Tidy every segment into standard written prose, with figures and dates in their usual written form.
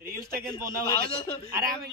Reels टा केन बना अरे हम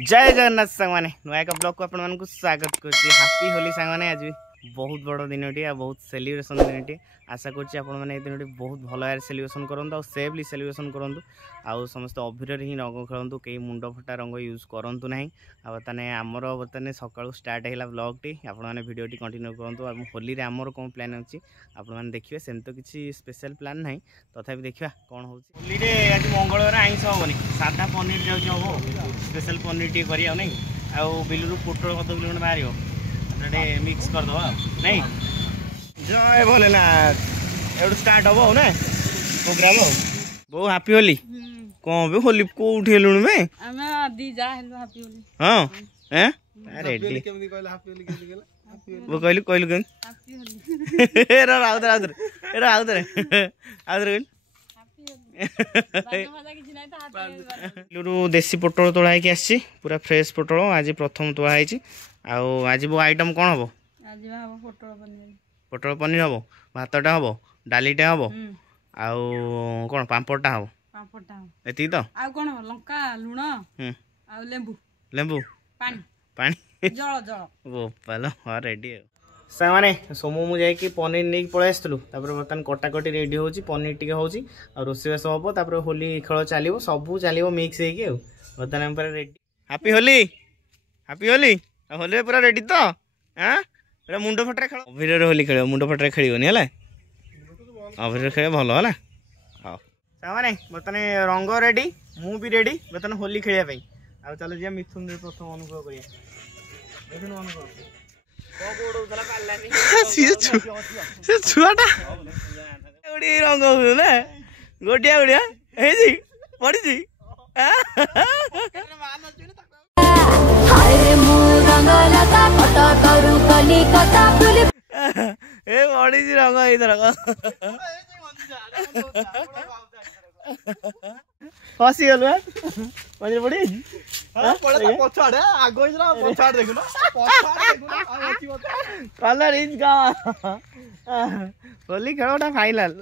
जय जगन्नाथ सांग मैंने नुआ एक ब्लॉग को आपण मानकु स्वागत करछि। हैप्पी होली सांग मैंने आज बहुत बड़ दिनटी आ बहुत सेलिब्रेशन दिनटी आशा करछि आपण माने ए दिनटी बहुत भल भाव सेलिब्रेशन करंतु आ सेफली सेलिब्रेशन करंतु आ समस्त अभिर ही रंग खेलंतु कई मुंड फटा रंग यूज करंतु नाही। आ बर्तने आमर बर्तने सकाळु स्टार्ट हैला ब्लॉग टी आपण माने वीडियो टी कंटिन्यू करंतु। आ होली रे आमर कोन प्लान अछि आपण माने देखिबे सेम तो किछि स्पेशल प्लान नाही तथापि देखिबा कोन होछि। होली रे आज मंगलवार आइंस होबनी सादा पनीर जाउछि होबो स्पेशल पनीर टी करिया नै आ बिलुरु पोटल कद किलो बाहरियो मिक्स कर दो नहीं। जय भोलेनाथ एवढ स्टार्ट हम ना प्रोग्राम बहु हैप्पी होली कौन भी होली को उठेलु में दी जा हेलो हैप्पी होली हां हैं रेडी केमनी कहला हैप्पी होली केमनी कहला वो कहलु केन हैप्पी होली एरा आउदर एरा आउदर हैप्पी होली मजा किछि नै त हैप्पी लुरु देसी पोटल तोळा है कि आसी पूरा फ्रेश पोटल आज प्रथम तोळा है। आज वो आइटम कौन हम आज पोटल पनीर हम भातटा हम डालीटा हम आउ कौन पांपड़टा हम एति तो आ कौन लंका लुण आ लेंबू लेंबू पानी पानी जल जल बोपाल हाँ रेडी से माने सोमो मु जाई पनीर नहीं पळै आस्तलु तापर बर्तन कटाकटी रेडी होची पनीर टिके होची आ रोसेबास हबो तापर होली खेल चलिबो सबु चलिबो मिक्स हेकी आ बर्तन हम पर रेडी। हैप्पी होली होली पूरा रेडी तो हाँ पूरा मुंड फटरे खेल अभिर होली खेल मुंड फटरे खेलनी है अभिर खेल भल है हाँ सामाने बर्तने रंग रेडी मु भी रेडी बर्तन होली खेल आ चलो जी मिथुन प्रथम अनुभव छुआटा रंग ना गोटिया गुड़िया पड़ी ए बड़ी रंग इधर हसी गल मंदिर पड़ी पछाड़े आगो इधर पछाड़ देखुनो पछाड़ देखुनो कलर इज का होली खेलोटा फाइनल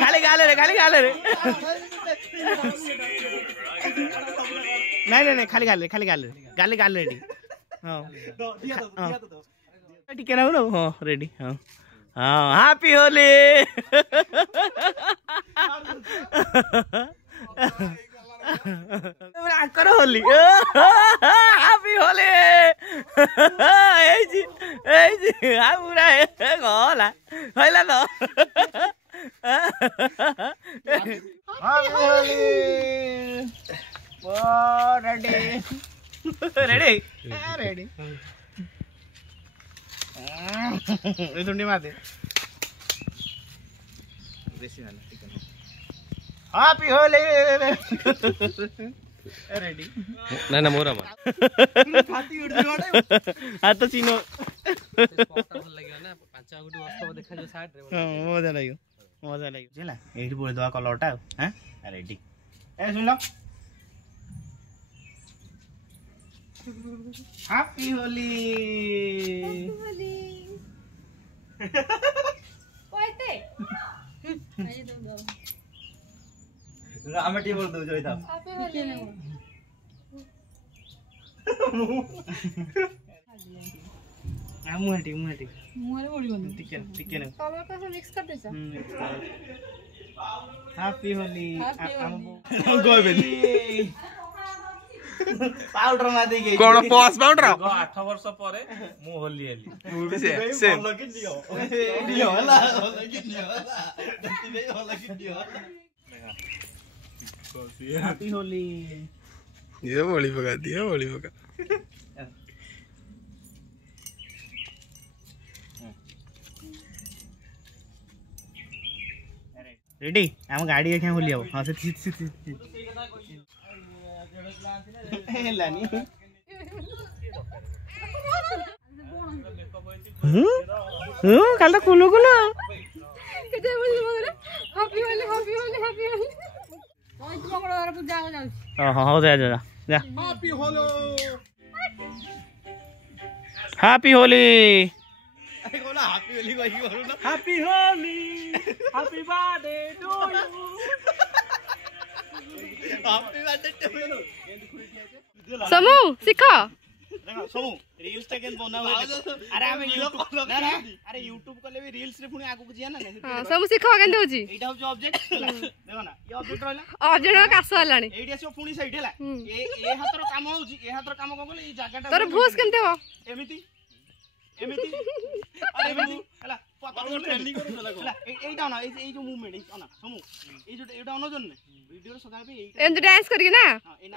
खाली गाले रे नहीं खाली गाले रेडी हां ठीक है ना हां रेडी हां हाँ हैप्पी होली करो होली हैप्पी होली पूरा गला हैला न रेडी रेडी रेडी माते देसी वाला हैप्पी होली रेडी ना ना मोरा छाती उड़ जोड़े हां तो चिनो स्पॉट भल लागियो ना पांच गुटी वस्तु देखा जो साइड रे मजा लागियो चला एठी बोल दवा कलरटा हैं रेडी ए सुन लो हैप्पी होली कोइते हमें टी बोल दो जोइता हैप्पी होली मुहटी मुहरे बोली बोली ठीक है ना कलर का सब मिक्स कर देसा हैप्पी होली गोबेली पाउडर मा दे गई कोन पॉस पाउडर 8 वर्ष परे मु होली हेली मु भी सेम लगी दियो होला लगी दियो हैप्पी होली ये बोली पका रेडी हम गाड़ी देखा होली अब हां से हेलानी काल तो कुलु केते बोली मगरे हैप्पी होली मंगलवार पूजा हो जाउछ हां जा happy Holi happy Holi happy Holi happy birthday to you समू शिख समू रील्स टा केन बना हुए अरे हम यूट्यूब ना ना अरे यूट्यूब कले भी रील्स रे पुनी आगु जिया ना हां समू शिख केन होची एटा हो ऑब्जेक्ट देखो ना ये ऑब्जेक्ट रहला ऑब्जेक्ट कास हलानी एडी आसो पुनी साइड हला ए हातर काम होउची ए हातर काम को बोले ई जागाटा तोर भूस केनते हो एमिति एमिति अरे एमिति हला पत्थर ट्रेनिंग करू हला एटा ना ए जो मूवमेंट ए ना समू ए जो एटा न जन्ने वीडियो रे सदा पे एटा एम तो डांस करी ना हां ए ना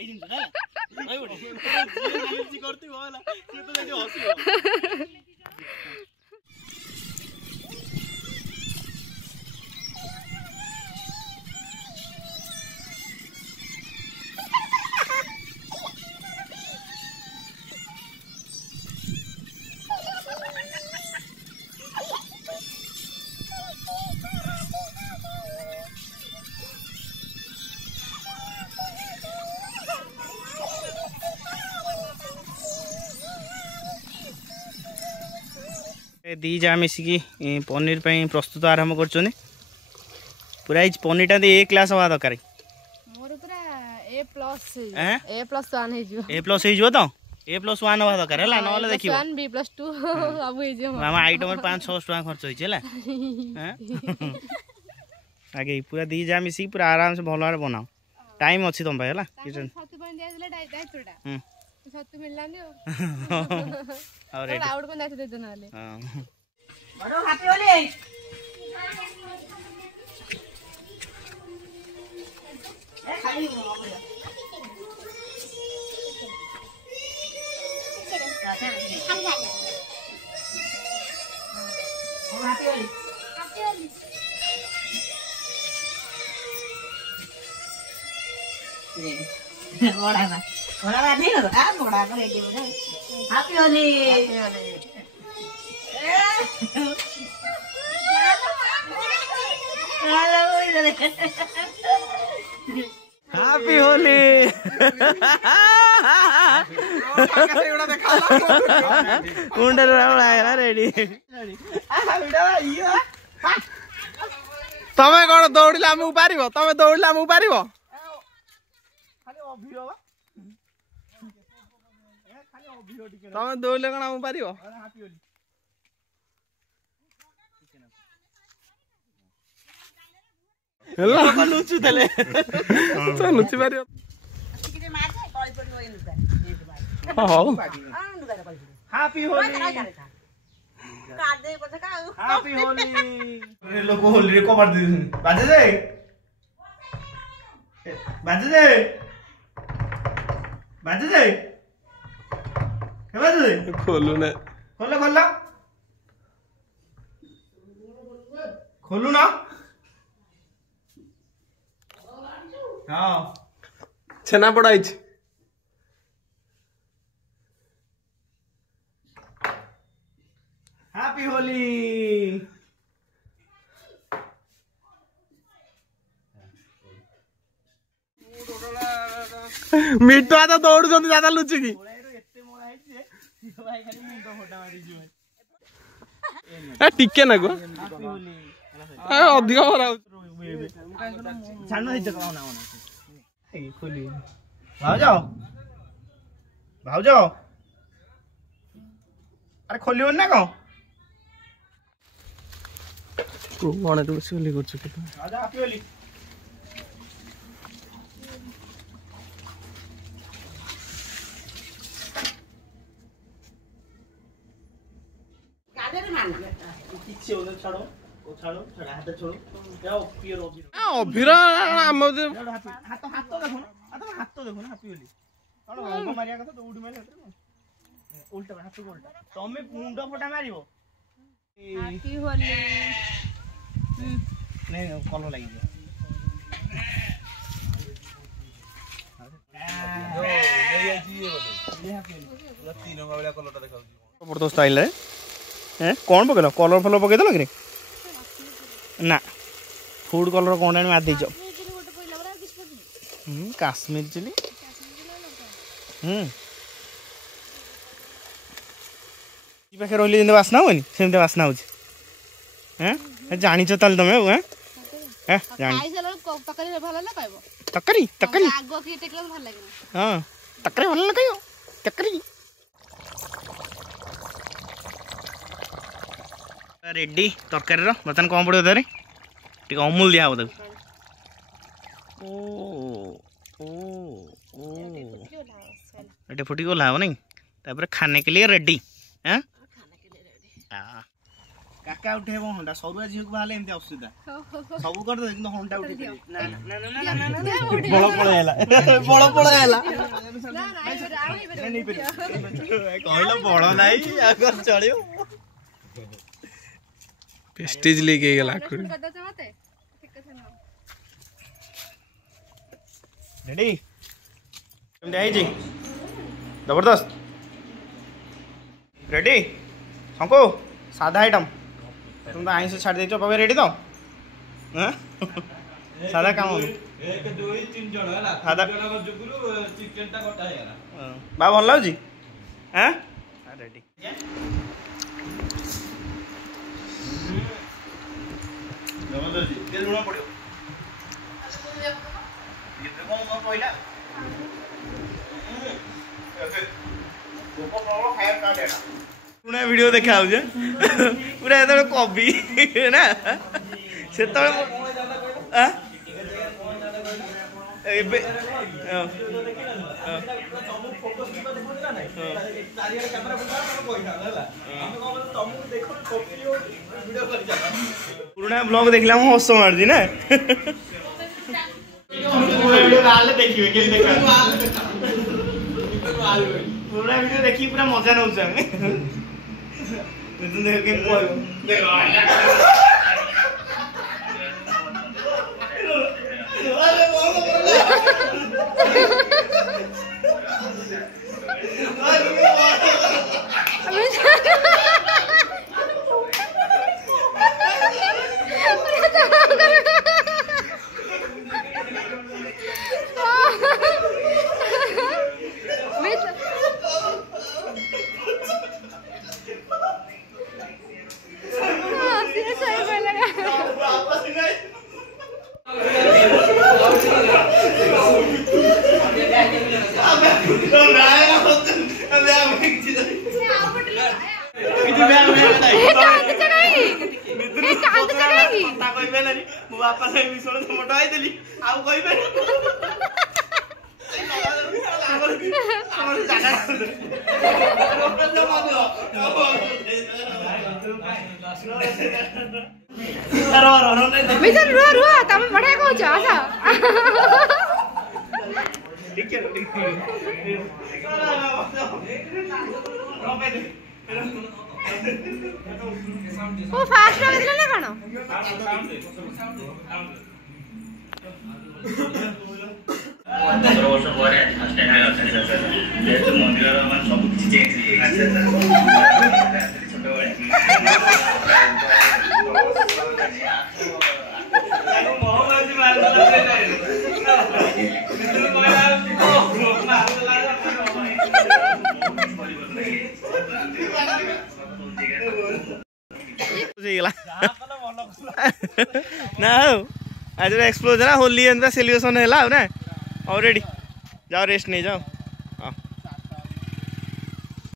ए दिन हला भाई बड़े जी करती हो हला ये तो जाके हसी हो दी जा मिसिकी पनीर प्रस्तुत आरंभ कर पूरा पनीर टा ए क्लास हवा दरकार मोर पूरा A+1 हे जो A+ तो A+1 हवा दरकार है ना देखियो A+1 B+2 सब हे जो मामा आइटम 500 टका खर्च होइछ हला आगे पूरा दी जा मिसिकी पूरा आराम से भलो रे बनाओ टाइम अछि तुम भाई हला किचन छतु बन दिया दिले डाइट चोडा छतु मिललानी और आउट कोन दाइते दे नाले हां बड़ो हैप्पी होली ए खाली बड़ा नहीं ना आ बड़ा कर रेडी हो हैप्पी होली हैप्पी होली मुंडर रावला रेडी तमे कोन दौड़िला हमु पारिबो तमे दौड़िला हमु पारिबो तमे दौड़ले कोन हमु पारिबो हेलो लुचु तले लुचि पारिबो किते मार दे कळी पडिबो ए लुगा हां हैप्पी होली काट दे पछा का हैप्पी होली रे लोक होली रे कवर दे बाजे दे बाजे दे बाजे दे के बाजे दे खोलू ने खोलो खोलो खोलू ना हां छेना पड़ाइछ हैप्पी होली मिटवा तो दौड़ जंदी ज्यादा लुचि की एते मोळा है जे भाई खाली मुंडो फोटा मारी जो ए टिके ना गो हैप्पी होली ए अधिक भरा छानो हित कराओ ना ए खोली भाव जाओ अरे खोलियो ना को तू माने तू सिली करछ के आजा हैप्पी होली काटे रे मान किछि उधर छाड़ो छड़ा हाथ छोड़ो जाओ पियर अभिर हम हाथ देखो ना हैप्पी होली कौन रंग मारिया कथा दौड़ मारे उल्टा हाथ को उल्टा तमे मुंड फटा मारिबो हैप्पी होली नहीं कलर लगी जबरदस्त स्टाइल है कौन पकेल कलर फलर पकई देल कि ना फूड कलर कौन आनी मार देच काश्मीर चिली पाखे रही जमी बास्ना होनी सेमती बास्ना हो जाच ताल तुम तकरी तकरी हाँ तकरी भल लगे तकरी रेडी तरकारी बर्तमान कौन पड़ो तारे टे अमूल दिया तक ओ ओ ओ ये फुटी गला हो नहीं तापर खाने के लिए रेडी हैं काका उठे हंडा सरुआ झील को बाहर एमती असुविधा सब कर दे किंतु हंडा उठे ना ना ना ना ना बड़ पळेला नहीं पर कहला बड़ नाही अगर चलियो प्रेस्टीज लेके गेला रेडी केमती आई जी जबरदस्त रेडी शंको साधा आइटम तुम तो आइंस छाड़ देचो पावे रेडी तो हां साधा काम हो 1 2 3 जण हला साधा जण जुगुरु चिकन टा कटा हेला बा भल लाउ जी हैं रेडी जबरदस्त जी के लुणा पड़ियो ये देखो म पहिला पुणे वीडियो देखा पूरा ये कॉपी ना से पुराना ब्लॉग देखला हस मार ना पूरा वीडियो देखी पूरा मजा नौ बापा से विषय मोटा आई देली आउ कहि पे मिशन रुआ रुआ तब बढ़िया कहछ आसा ठीक है ओ फास्ट लगे ना कनो ना आज एक्सप्लोजन होली सेलिब्रेशन है ना ऑलरेडी जाओ रेस्ट नहीं जाओ हाँ